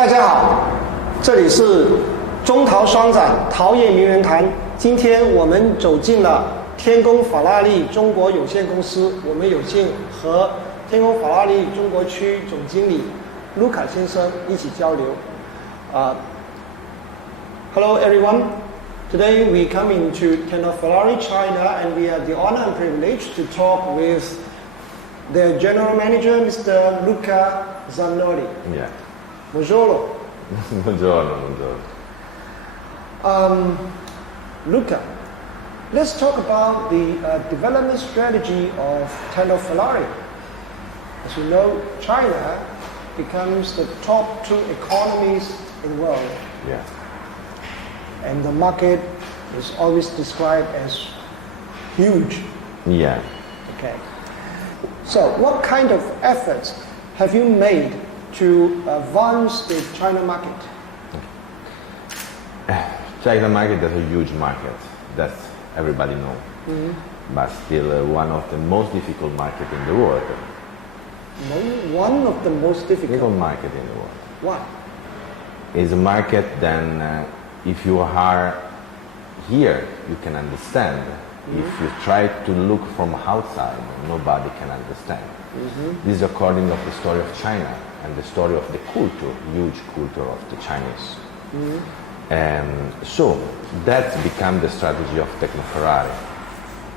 大家好，这里是中陶双展陶业名人堂。今天我们走进了天工法拉利中国有限公司，我们有幸和天工法拉利中国区总经理卢卡先生一起交流。Hello everyone. Today we come into TECNO FERRARI China and we have the honor and privilege to talk with their general manager, Mr. Luca Zanoli. Yeah. Buongiorno. Buongiorno. Luca, let's talk about the development strategy of TECNO FERRARI. As you know, China becomes the top 2 economies in the world. Yeah. And the market is always described as huge. Yeah. Okay. So what kind of efforts have you made to advance the China market? China market is a huge market, that everybody knows. Mm-hmm. But still one of the most difficult market in the world. One of the most difficult market in the world. Why? It's a market then if you are here, you can understand. Mm-hmm. If you try to look from outside, nobody can understand. Mm-hmm. This is according to the story of China and the story of the culture, huge culture of the Chinese. Mm-hmm. So that's become the strategy of TECNO FERRARI.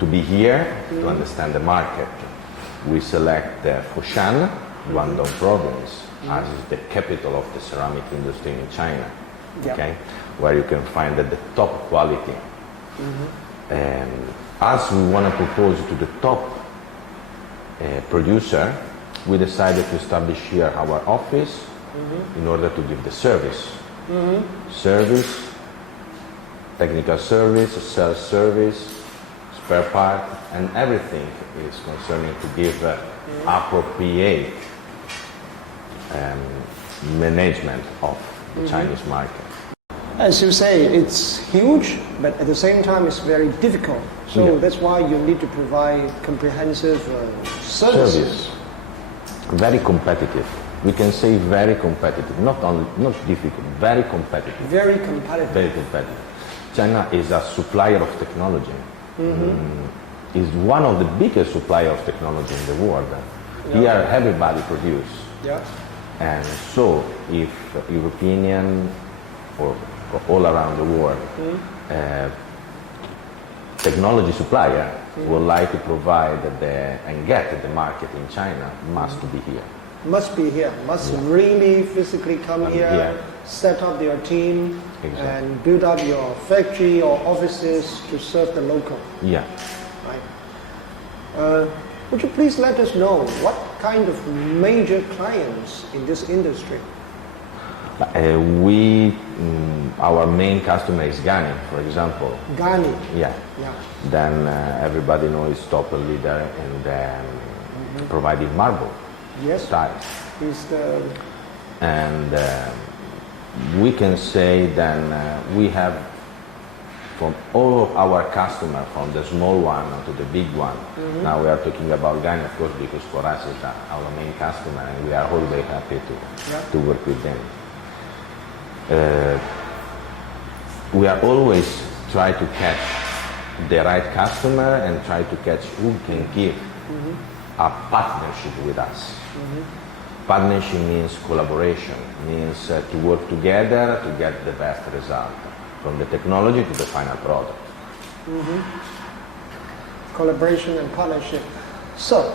To be here, to understand the market. We select Foshan, Guangdong province, as the capital of the ceramic industry in China. Yep. Okay, where you can find the top quality. As we want to propose to the top producer, we decided to establish here our office in order to give the service. Service, technical service, sales service, spare part, and everything is concerning to give appropriate management of the Chinese market. As you say, it's huge, but at the same time it's very difficult. So that's why you need to provide comprehensive services. Very competitive. We can say very competitive, not difficult, very competitive. Very competitive. Very competitive. China is a supplier of technology. Is one of the biggest suppliers of technology in the world. Here everybody produces. Yeah. And so if European or all around the world technology supplier would like to provide and get the market in China, must be here. Must be here. Must really physically come here, set up your team, and build up your factory or offices to serve the local. Yeah. Right. Would you please let us know what kind of major clients in this industry? Our main customer is Ghani, for example. Ghani. Yeah. Then everybody knows top leader in providing marble. Yes. Tiles. And we can say then we have from all of our customers, from the small one to the big one. Now we are talking about Ghana, of course, because for us it's our main customer, and we are always happy to work with them. We are always try to catch the right customer and try to catch who can give a partnership with us. Partnership means collaboration, means to work together to get the best result, from the technology to the final product. Collaboration and partnership. So,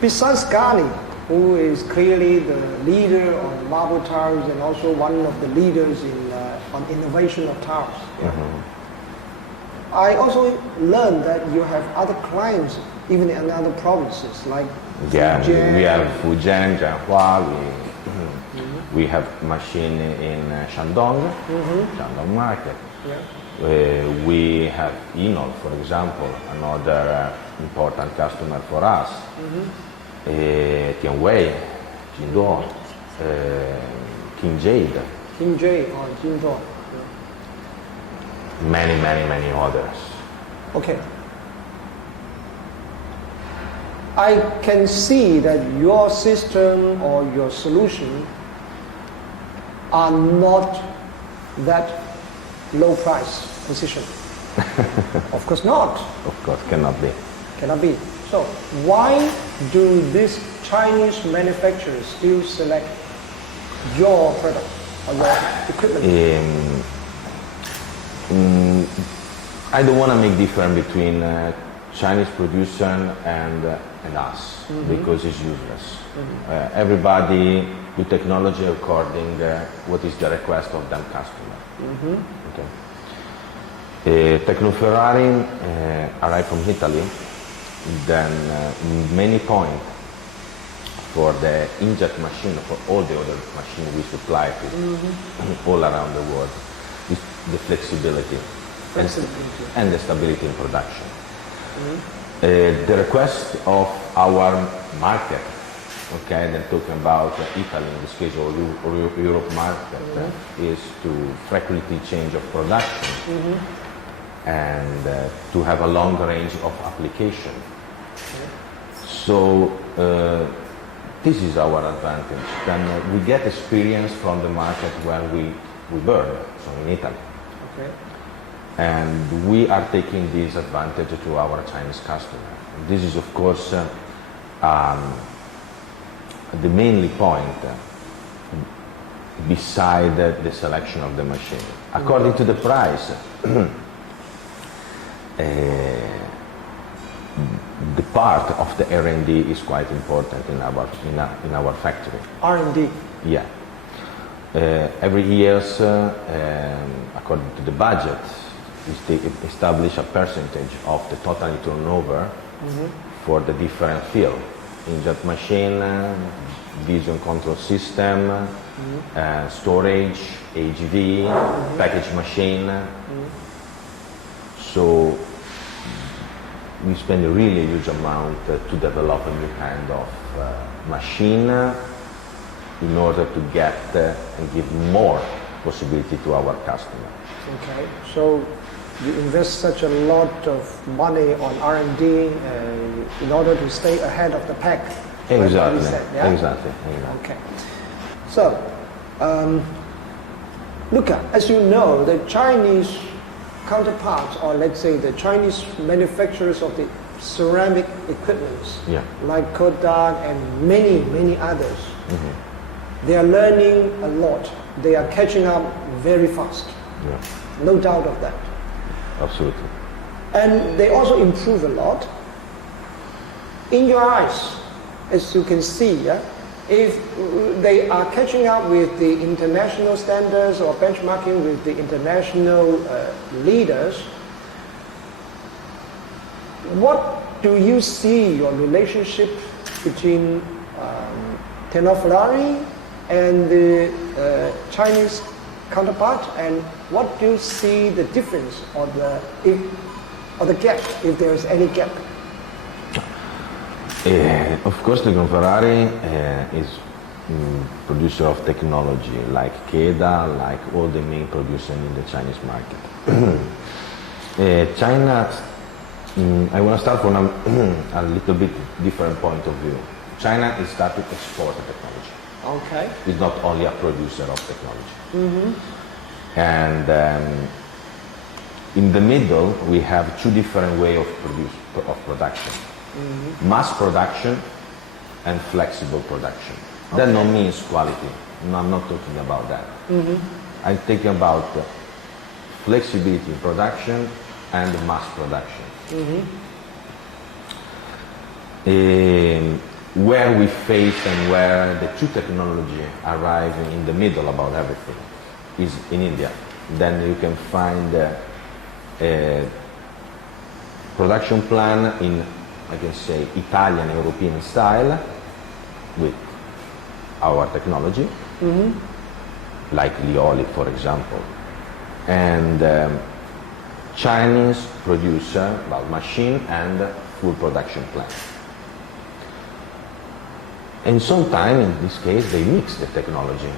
besides Ghani, who is clearly the leader on marble tiles and also one of the leaders on innovation of tiles, I also learned that you have other clients even in other provinces like Foshan. We have Foshan, Jianhua, we have machine in Shandong, Shandong market. We have Inol, for example, another important customer for us. Tianwei, Jingduo, King Jade. King Jade or Jingduo. Many others. Okay. I can see that your system or your solution are not that low price position? Of course not. Of course, cannot be. Cannot be. So why do these Chinese manufacturers still select your product or your equipment? I don't want to make difference between Chinese producer and us, because it's useless. Everybody do technology according what is the request of them customer. Okay. TECNO FERRARI arrived from Italy. Then many points for the inkjet machine, for all the other machines we supply to all around the world, is the flexibility. And the stability in production. The request of our market, okay, then talking about Italy, in this case, or Europe market, is to frequently change of production and to have a long range of application. So this is our advantage. Then we get experience from the market where we burn, so in Italy. Okay. And we are taking this advantage to our Chinese customer. This is, of course, the mainly point beside the selection of the machine. According to the price, the part of the R&D is quite important in our factory. R&D? Yeah. Every year, according to the budget, we establish a percentage of the total turnover for the different field. Inkjet machine, vision control system, storage, HV, package machine. So we spend a really huge amount to develop a new kind of machine in order to get and give more possibility to our customer. Okay, so you invest such a lot of money on R&D in order to stay ahead of the pack. Exactly. Yeah? Exactly. Okay. So, Luca, as you know, the Chinese counterparts, or let's say the Chinese manufacturers of the ceramic equipments, like Kodak and many others, they are learning a lot. They are catching up very fast. Yeah. No doubt of that. Absolutely. And they also improve a lot. In your eyes, as you can see, if they are catching up with the international standards or benchmarking with the international leaders, what do you see your relationship between TECNO FERRARI and the Chinese counterpart, and what do you see the difference or the gap, if there is any gap? Of course, TECNO FERRARI is producer of technology like KEDA, like all the main producers in the Chinese market. China, I want to start from a little bit different point of view. China is starting to export the technology. Okay. It's not only a producer of technology. And in the middle, we have two different ways of production. Mass production and flexible production. Okay. That no means quality. No, I'm not talking about that. I'm thinking about flexibility in production and mass production. Where we face and where the two technology arrive in the middle about everything is in India. Then you can find a production plan in, I can say, Italian, European style with our technology, like Lioli, for example, and Chinese producer, well, machine and full production plant. And sometimes, in this case, they mix the technology.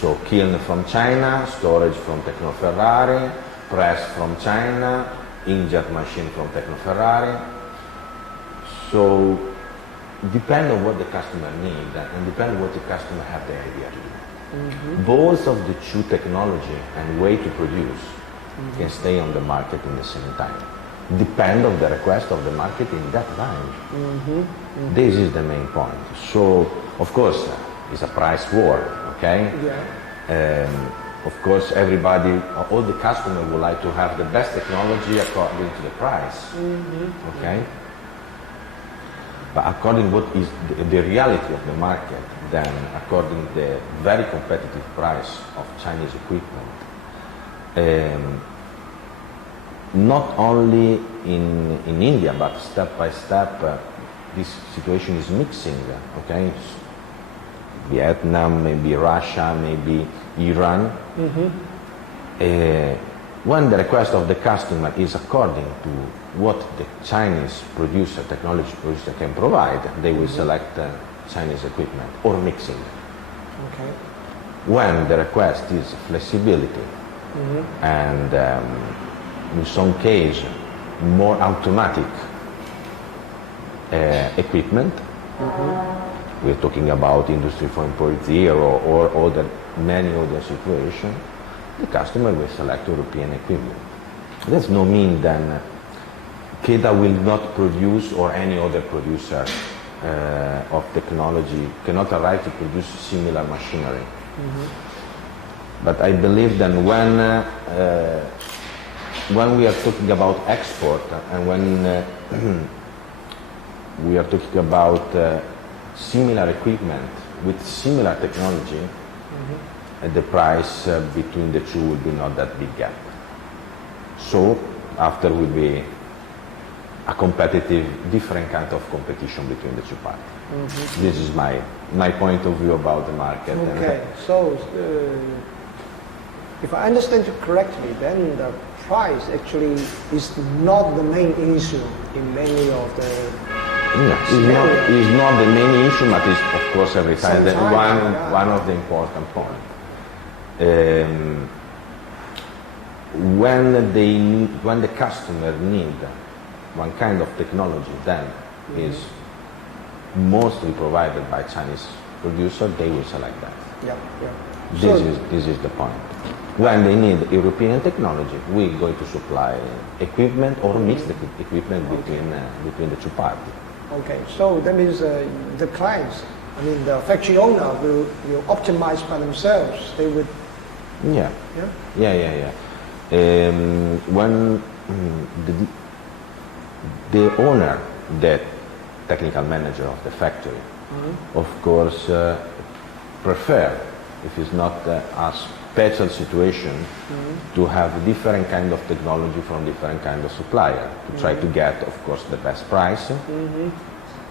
So kiln from China, storage from TECNO FERRARI, press from China, inkjet machine from TECNO FERRARI. So depend on what the customer needs and depend on what the customer have the idea to do. Both of the two technology and way to produce can stay on the market in the same time. Depend on the request of the market in that time. This is the main point. So, of course, it's a price war, okay? Yeah. Of course, everybody, all the customers would like to have the best technology according to the price, okay? But according what is the reality of the market, then according to the very competitive price of Chinese equipment, not only in India, but step by step, this situation is mixing, okay? Vietnam, maybe Russia, maybe Iran. When the request of the customer is according to what the Chinese producer, technology producer can provide, they will select Chinese equipment or mixing. Okay. When the request is flexibility and in some case more automatic equipment, we're talking about Industry 4.0 or many other situations, the customer will select European equipment. That's no mean then KEDA will not produce, or any other producer of technology cannot arrive to produce similar machinery. But I believe that when we are talking about export and when we are talking about similar equipment with similar technology, the price between the two will be not that big gap. So after will be a competitive, different kind of competition between the two parties. This is my point of view about the market. Okay, so if I understand you correctly, then the price actually is not the main issue in many of the it's not the main issue, but it's of course every time one of the important points. When the customer need one kind of technology, then is mostly provided by Chinese producer, they will select that. This is the point. When they need European technology, we're going to supply equipment or mix the equipment between the two parties. Okay, so that means the clients, I mean the factory owner will optimize by themselves. They would. Yeah. When the owner, the technical manager of the factory, of course, prefer, if it's not a special situation, to have different kind of technology from different kind of supplier to try to get, of course, the best price,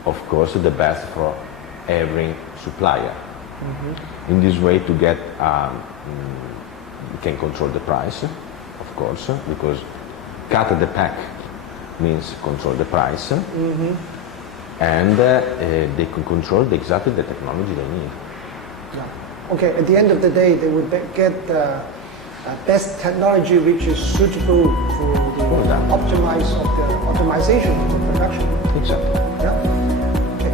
of course, the best for every supplier. In this way, to get, you can control the price, of course, because cut the pack means control the price, and they can control exactly the technology they need. Okay, at the end of the day, they would get the best technology which is suitable for the optimization of the production. Exactly. Okay.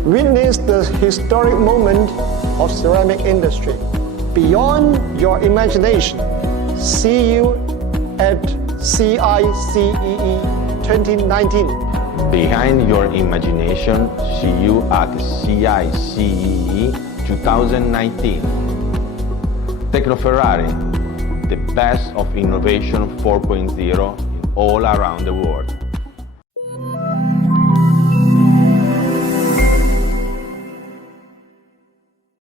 Witness the historic moment of ceramic industry. Beyond your imagination. See you at CICEE 2019. Behind your imagination, see you at CICEE 2019. TECNO FERRARI, the best of innovation 4.0 all around the world.